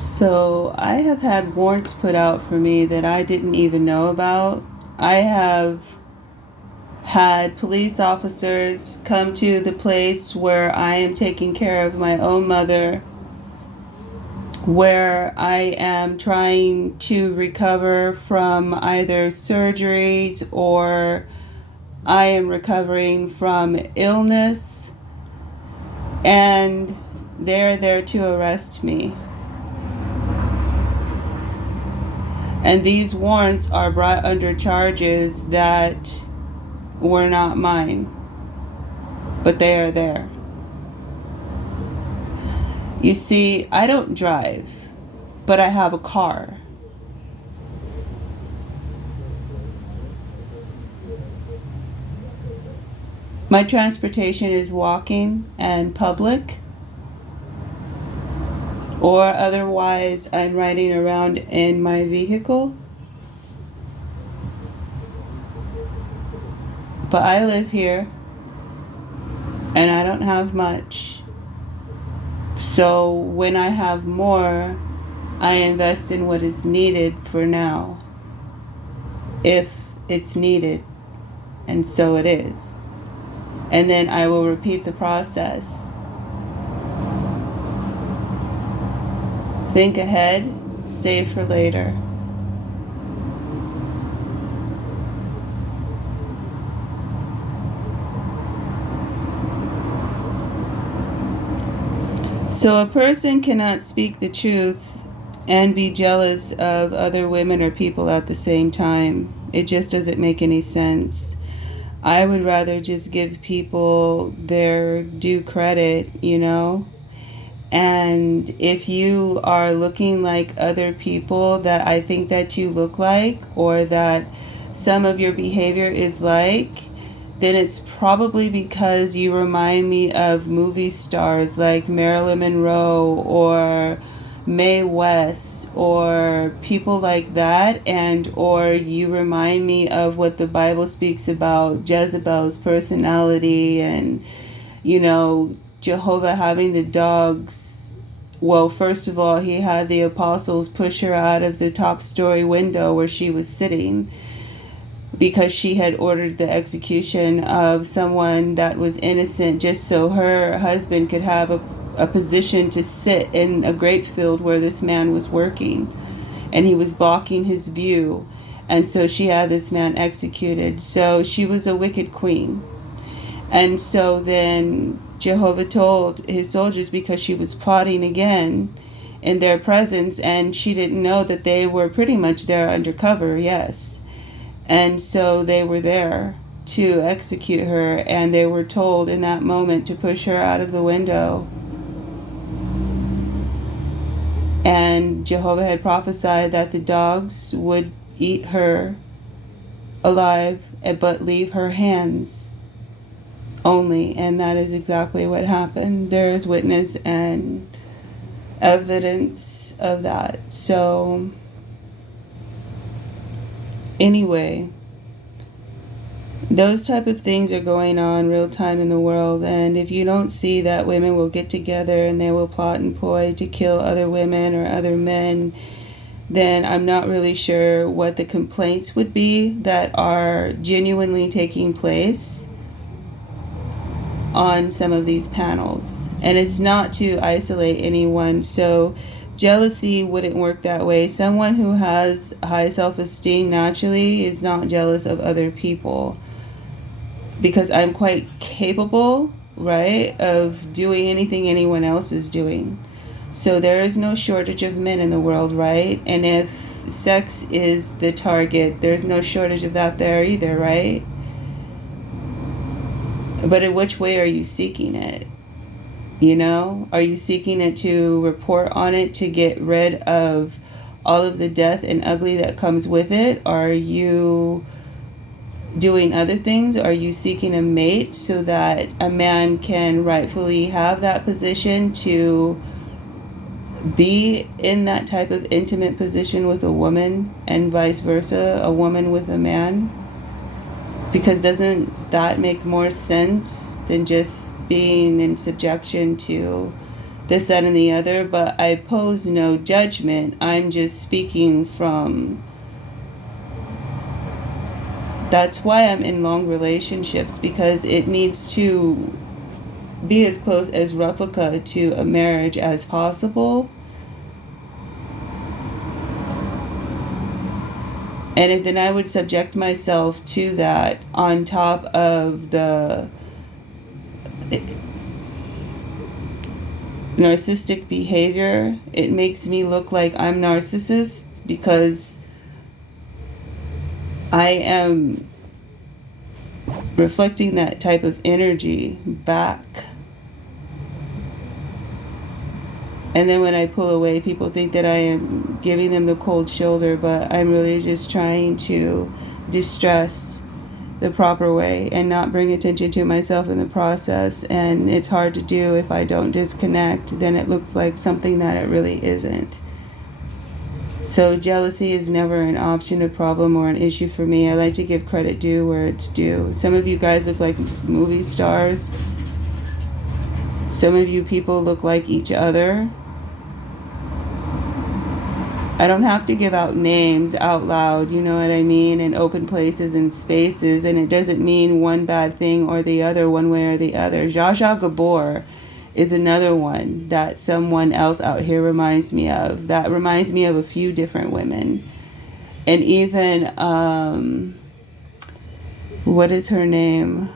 So I have had warrants put out for me that I didn't even know about. I have had police officers come to the place where I am taking care of my own mother, where I am trying to recover from either surgeries or I am recovering from illness, and they're there to arrest me. And these warrants are brought under charges that were not mine, but they are there. You see, I don't drive, but I have a car. My transportation is walking and public, or otherwise I'm riding around in my vehicle. But I live here and I don't have much. So when I have more, I invest in what is needed for now, if it's needed, and so it is. And then I will repeat the process. Think ahead, save for later. So a person cannot speak the truth and be jealous of other women or people at the same time. It just doesn't make any sense. I would rather just give people their due credit, And if you are looking like other people that I think that you look like, or that some of your behavior is like, then it's probably because you remind me of movie stars like Marilyn Monroe or Mae West or people like that, and or you remind me of what the Bible speaks about Jezebel's personality, and Jehovah having the dogs. Well, first of all, he had the apostles push her out of the top story window where she was sitting because she had ordered the execution of someone that was innocent, just so her husband could have a position to sit in a grape field where this man was working, and he was blocking his view, and so she had this man executed. So she was a wicked queen. And so then Jehovah told his soldiers, because she was plotting again in their presence, and she didn't know that they were pretty much there undercover, yes. And so they were there to execute her, and they were told in that moment to push her out of the window. And Jehovah had prophesied that the dogs would eat her alive, but leave her hands only. And that is exactly what happened. There is witness and evidence of that. So anyway, those type of things are going on real time in the world, and if you don't see that women will get together and they will plot and ploy to kill other women or other men, then I'm not really sure what the complaints would be that are genuinely taking place on some of these panels. And it's not to isolate anyone, so jealousy wouldn't work that way. Someone who has high self-esteem naturally is not jealous of other people, because I'm quite capable, right, of doing anything anyone else is doing. So there is no shortage of men in the world, right? And if sex is the target, there's no shortage of that there either, right? But in which way are you seeking it? Are you seeking it to report on it to get rid of all of the death and ugly that comes with it? Are you doing other things? Are you seeking a mate so that a man can rightfully have that position to be in that type of intimate position with a woman, and vice versa, a woman with a man? Because doesn't that make more sense than just being in subjection to this, that, and the other, but I pose no judgment. I'm just speaking from. That's why I'm in long relationships, because it needs to be as close as replica to a marriage as possible. And then I would subject myself to that on top of the narcissistic behavior. It makes me look like I'm narcissist because I am reflecting that type of energy back. And then when I pull away, people think that I am giving them the cold shoulder, but I'm really just trying to distress the proper way and not bring attention to myself in the process. And it's hard to do if I don't disconnect. Then it looks like something that it really isn't. So jealousy is never an option, a problem, or an issue for me. I like to give credit due where it's due. Some of you guys look like movie stars. Some of you people look like each other. I don't have to give out names out loud, you know what I mean, in open places and spaces, and it doesn't mean one bad thing or the other, one way or the other. Zsa Zsa Gabor is another one that someone else out here reminds me of. That reminds me of a few different women. And even, what is her name?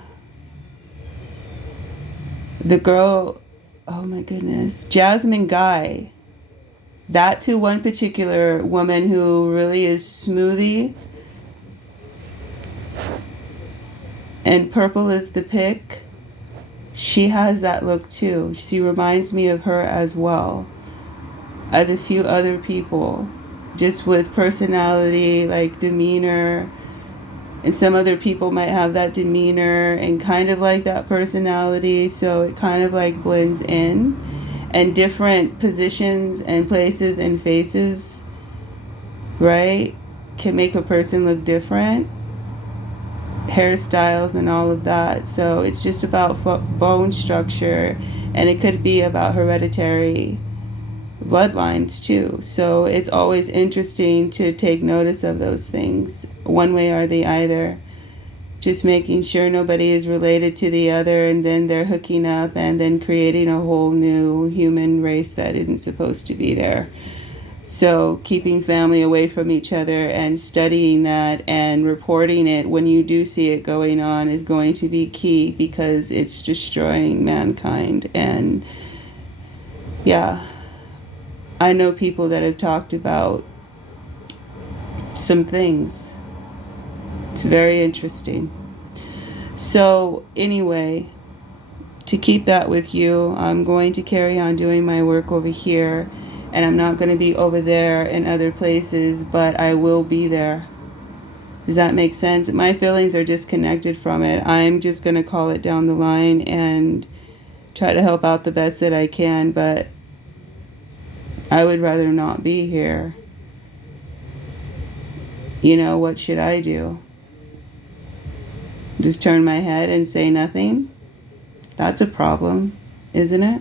The girl, oh my goodness, Jasmine Guy. That's who one particular woman who really is smoothie. And purple is the pick. She has that look too. She reminds me of her as well as a few other people, just with personality, like demeanor. And some other people might have that demeanor and kind of like that personality, so it kind of like blends in. And different positions and places and faces, right, can make a person look different. Hairstyles and all of that. So it's just about bone structure, and it could be about hereditary bloodlines too. So it's always interesting to take notice of those things, one way or the other. Just making sure nobody is related to the other, and then they're hooking up and then creating a whole new human race that isn't supposed to be there. So keeping family away from each other and studying that and reporting it when you do see it going on is going to be key, because it's destroying mankind. And yeah, I know people that have talked about some things. It's very interesting. So anyway, to keep that with you, I'm going to carry on doing my work over here, and I'm not going to be over there in other places, but I will be there. Does that make sense? My feelings are disconnected from it. I'm just going to call it down the line and try to help out the best that I can, but I would rather not be here. You know, what should I do? Just turn my head and say nothing? That's a problem, isn't it?